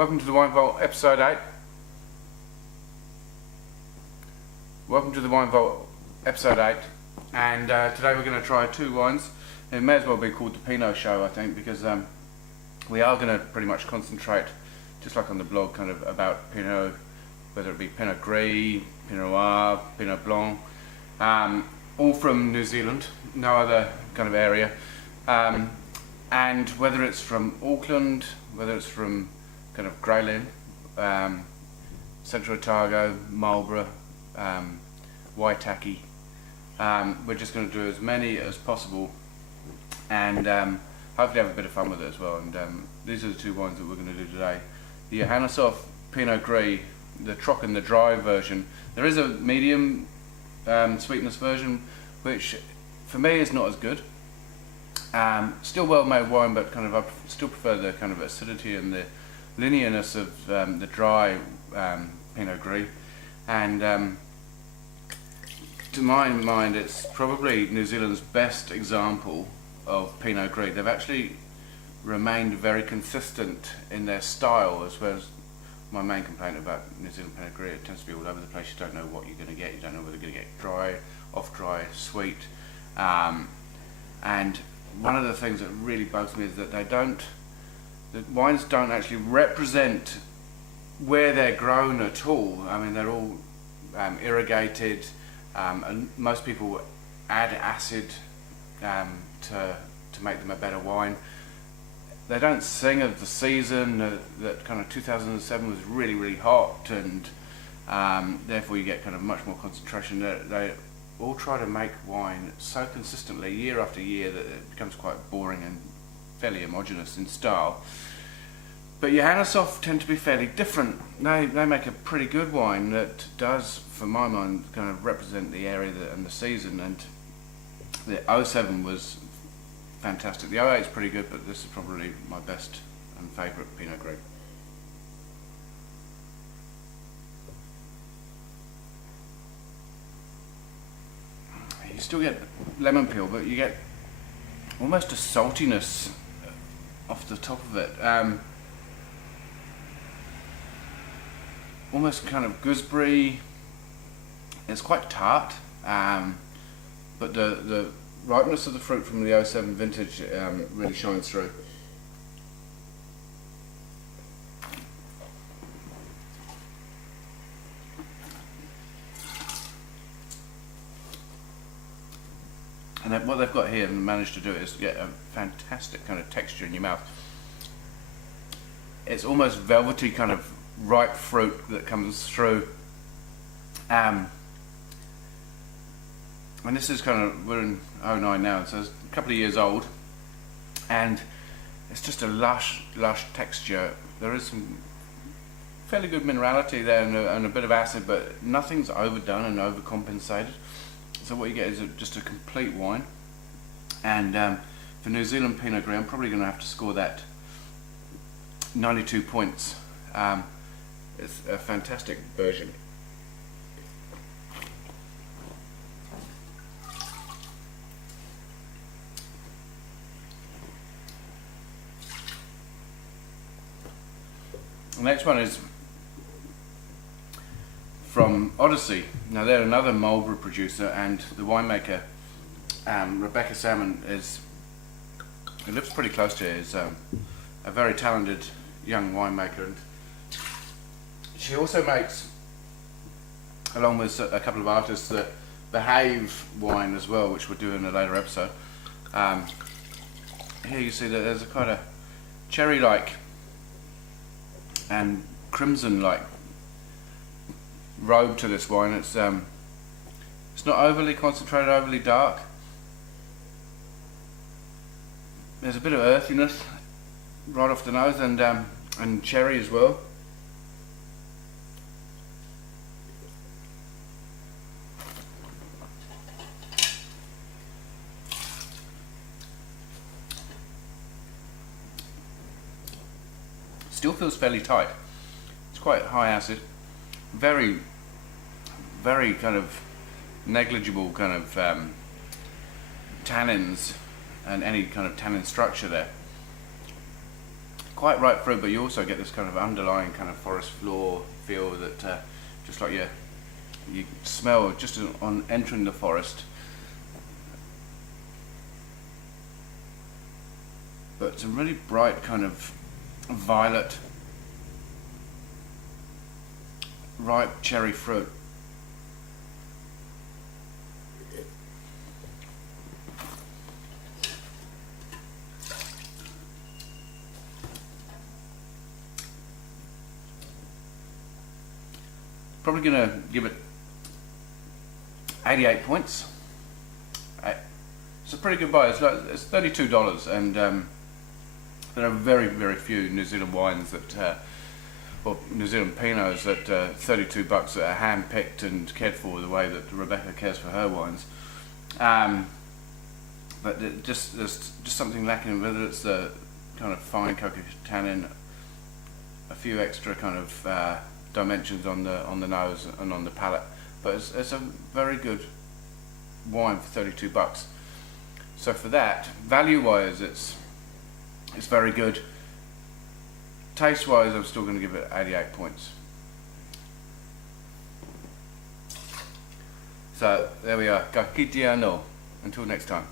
Welcome to the Wine Vault episode 8. Welcome to the Wine Vault episode 8, and today we're going to try two wines. It may as well be called the Pinot Show, I think, because we are going to pretty much concentrate, just like on the blog, kind of about Pinot, whether it be Pinot Gris, Pinot Noir, Pinot Blanc, all from New Zealand, no other kind of area, and whether it's from Auckland, whether it's from kind of Grey Lynn, Central Otago, Marlborough, Waitaki. We're just going to do as many as possible, and hopefully have a bit of fun with it as well. And these are the two wines that we're going to do today. The Johanneshof Pinot Gris, the Trock and the Dry version. There is a medium sweetness version, which for me is not as good. Still well made wine, but kind of I still prefer the kind of acidity and the linearness of the dry Pinot Gris. And to my mind, it's probably New Zealand's best example of Pinot Gris. They've actually remained very consistent in their style, as well as my main complaint about New Zealand Pinot Gris. It tends to be all over the place. You don't know what you're going to get. You don't know whether you're going to get dry, off dry, sweet. And one of the things that really bugs me is that the wines don't actually represent where they're grown at all. I mean, they're all irrigated, and most people add acid to make them a better wine. They don't sing of the season, that kind of 2007 was really, really hot, and therefore you get kind of much more concentration. They all try to make wine so consistently year after year that it becomes quite boring and fairly homogeneous in style. But Johanneshof tend to be fairly different. They make a pretty good wine that does, for my mind, kind of represent the area and the season. And the 07 was fantastic. The 08 is pretty good, but this is probably my best and favourite Pinot Gris. You still get lemon peel, but you get almost a saltiness off the top of it. Almost kind of gooseberry. It's quite tart, but the ripeness of the fruit from the 07 vintage really shines through. And what they've got here and managed to do is get a fantastic kind of texture in your mouth. It's almost velvety kind of ripe fruit that comes through. And this is kind of, we're in 09 now, so it's a couple of years old, and it's just a lush texture. There is some fairly good minerality there and a bit of acid, but nothing's overdone and overcompensated. So what you get is just a complete wine. And for New Zealand Pinot Gris, I'm probably going to have to score that 92 points. It's a fantastic version. The next one is from Odyssey. Now they're another Marlborough producer, and the winemaker Rebecca Salmon lives pretty close to here. Is a very talented young winemaker, and she also makes, along with a couple of artists, the Behave wine as well, which we'll do in a later episode. Here you see that there's a kind of cherry-like and crimson-like robe to this wine. It's not overly concentrated, overly dark. There's a bit of earthiness right off the nose, and cherry as well. Still feels fairly tight. It's quite high acid, very kind of negligible kind of tannins and any kind of tannin structure there. quite ripe fruit, but you also get this kind of underlying kind of forest floor feel that just like you smell just on entering the forest. But it's a really bright kind of violet, ripe cherry fruit. Probably going to give it 88 points. It's a pretty good buy. It's $32, and there are very, very few New Zealand wines that, or New Zealand Pinots that $32 that are hand-picked and cared for the way that Rebecca cares for her wines. But there's just something lacking, whether it's the kind of fine cocoa tannin, a few extra kind of dimensions on the nose and on the palate, but it's a very good wine for $32. So for that, value-wise, it's very good. Taste-wise, I'm still going to give it 88 points. So there we are. Ka kite anō. Until next time.